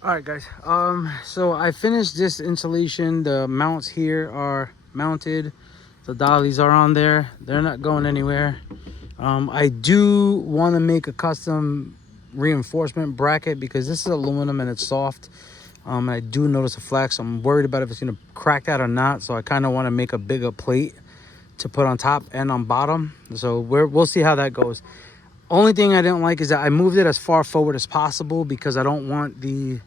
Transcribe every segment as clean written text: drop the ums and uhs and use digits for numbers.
All right, guys. So I finished this installation. The mounts here are mounted. The dollies are on there. They're not going anywhere. I do want to make a custom reinforcement bracket because this is aluminum and it's soft. And I do notice a flex. I'm worried about if it's gonna crack that or not. So I kind of want to make a bigger plate to put on top and on bottom. So we'll see how that goes. Only thing I didn't like is that I moved it as far forward as possible because I don't want the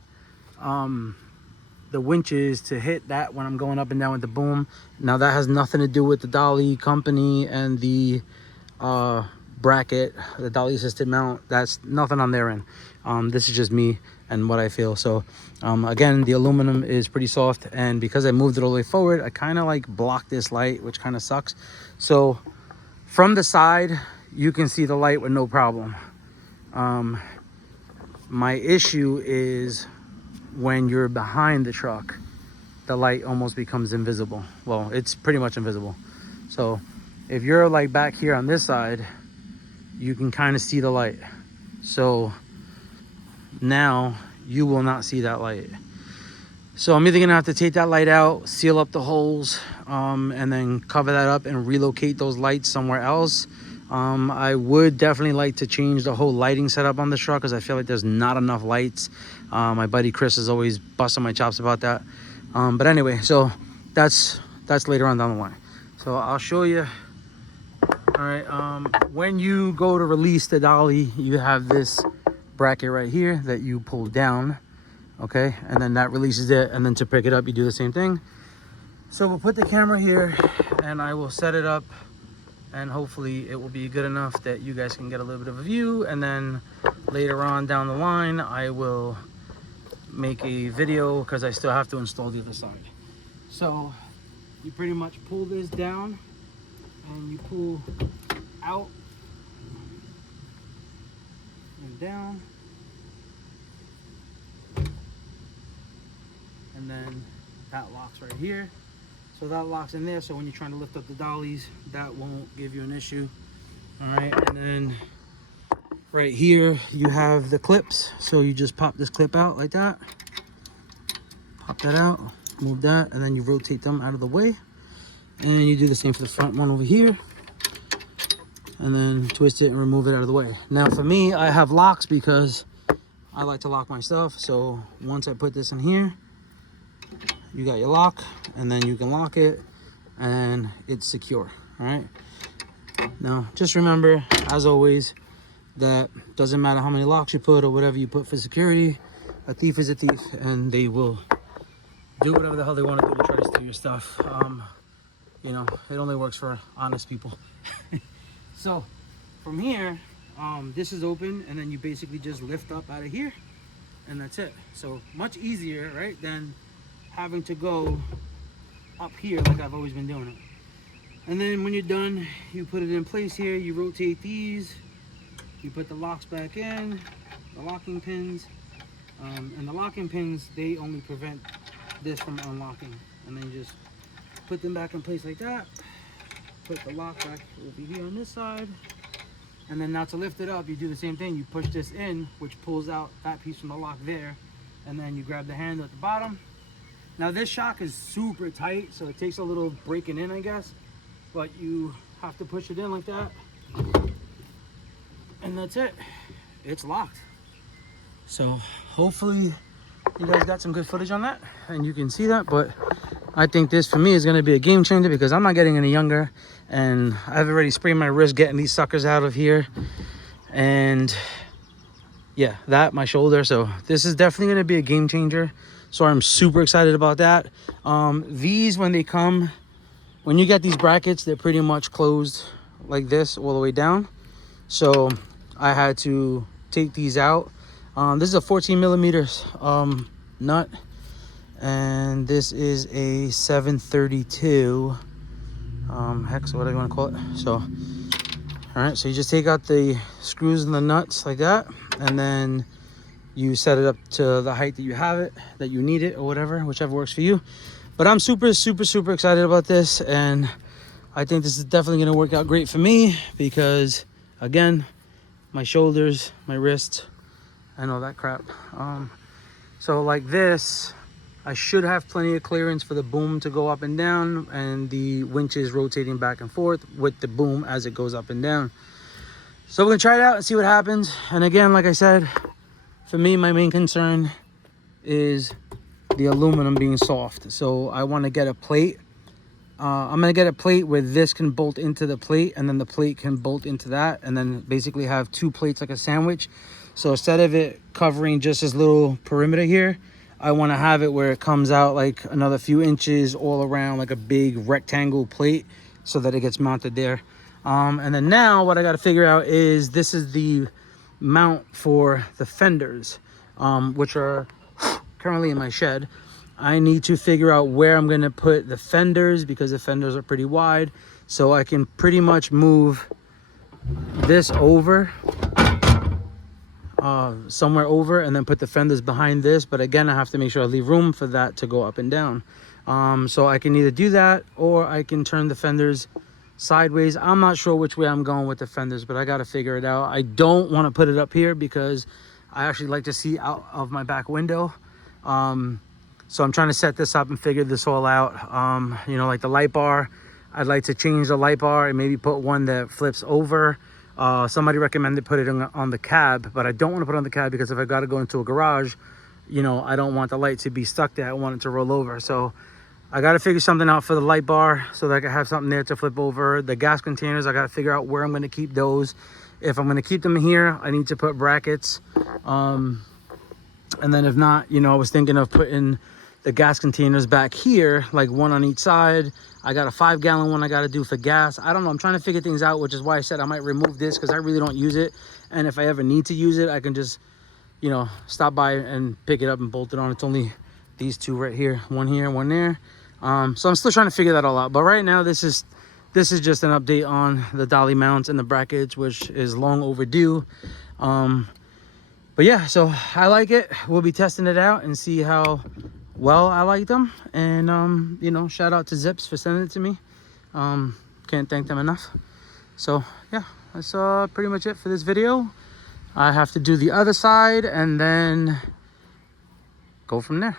winches to hit that when I'm going up and down with the boom. Now that has nothing to do with the dolly company and the bracket, the dolly assisted mount. That's nothing on their end. This is just me and what I feel. So again, the aluminum is pretty soft, and because I moved it all the way forward, I kind of like blocked this light, which kind of sucks. So from the side you can see the light with no problem. My issue is when you're behind the truck, the light almost becomes invisible. Well, it's pretty much invisible. So if you're like back here on this side, you can kind of see the light. So now you will not see that light. So I'm either gonna have to take that light out, seal up the holes, and then cover that up and relocate those lights somewhere else. I would definitely like to change the whole lighting setup on the truck because I feel like there's not enough lights. My buddy Chris is always busting my chops about that. But anyway, so that's later on down the line. So I'll show you. All right, when you go to release the dolly, you have this bracket right here that you pull down, okay? And then that releases it, and then to pick it up, you do the same thing. So we'll put the camera here, and I will set it up, and hopefully it will be good enough that you guys can get a little bit of a view. And then later on down the line, I will make a video because I still have to install the other side. So you pretty much pull this down and you pull out and down, and then that locks right here. So that locks in there, so when you're trying to lift up the dollies, that won't give you an issue. All right, and then right here you have the clips. So you just pop this clip out like that, pop that out, move that, and then you rotate them out of the way. And you do the same for the front one over here, and then twist it and remove it out of the way. Now for me, I have locks because I like to lock my stuff. So once I put this in here, you got your lock, and then you can lock it and it's secure. All right, now just remember, as always, that doesn't matter how many locks you put or whatever you put for security, a thief is a thief, and they will do whatever the hell they want to do to try to steal your stuff. You know, it only works for honest people. So from here, this is open, and then you basically just lift up out of here, and that's it. So much easier, right, than having to go up here like I've always been doing it. And then when you're done, you put it in place here, you rotate these, you put the locks back in, the locking pins, and the locking pins, they only prevent this from unlocking. And then you just put them back in place like that, put the lock back over here on this side, and then now to lift it up, you do the same thing. You push this in, which pulls out that piece from the lock there, and then you grab the handle at the bottom. Now this shock is super tight, so it takes a little breaking in, I guess, but you have to push it in like that, and that's it. It's locked. So hopefully you guys got some good footage on that and you can see that, but I think this for me is going to be a game changer because I'm not getting any younger, and I've already sprained my wrist getting these suckers out of here, and yeah, that, my shoulder. So this is definitely going to be a game changer. So I'm super excited about that. These, when they come, when you get these brackets, they're pretty much closed like this all the way down. So I had to take these out. This is a 14 millimeters nut, and this is a 732 hex, whatever you want to call it. So all right, so you just take out the screws and the nuts like that, and then you set it up to the height that you have it, that you need it, or whatever, whichever works for you. But I'm super excited about this, and I think this is definitely going to work out great for me because, again, my shoulders, my wrists, and all that crap. So like this, I should have plenty of clearance for the boom to go up and down, and the winches rotating back and forth with the boom as it goes up and down. So we're gonna try it out and see what happens. And again, like I said, for me, my main concern is the aluminum being soft. So I want to get a plate. I'm gonna get a plate where this can bolt into the plate, and then the plate can bolt into that, and then basically have two plates like a sandwich. So instead of it covering just this little perimeter here, I want to have it where it comes out like another few inches all around, like a big rectangle plate, so that it gets mounted there. And then now what I got to figure out is, this is the mount for the fenders, which are currently in my shed. I need to figure out where I'm going to put the fenders, because the fenders are pretty wide. So I can pretty much move this over, somewhere over, and then put the fenders behind this. But again, I have to make sure I leave room for that to go up and down. So I can either do that, or I can turn the fenders sideways. I'm not sure which way I'm going with the fenders, but I got to figure it out. I don't want to put it up here because I actually like to see out of my back window. So I'm trying to set this up and figure this all out. You know, like the light bar, I'd like to change the light bar and maybe put one that flips over. Somebody recommended put it on the cab, but I don't want to put it on the cab because if I got to go into a garage, you know, I don't want the light to be stuck there. I want it to roll over. So I got to figure something out for the light bar so that I can have something there to flip over. The gas containers, I got to figure out where I'm going to keep those. If I'm going to keep them here, I need to put brackets. And then if not, you know, I was thinking of putting the gas containers back here, like one on each side. I got a 5-gallon one I got to do for gas. I don't know. I'm trying to figure things out, which is why I said I might remove this, because I really don't use it. And if I ever need to use it, I can just, you know, stop by and pick it up and bolt it on. It's only these two right here, one there. So I'm still trying to figure that all out. But right now, this is just an update on the dolly mounts and the brackets, which is long overdue. But yeah, so I like it. We'll be testing it out and see how well I like them. And you know, shout out to Zips for sending it to me. Can't thank them enough. So yeah, that's pretty much it for this video. I have to do the other side and then go from there.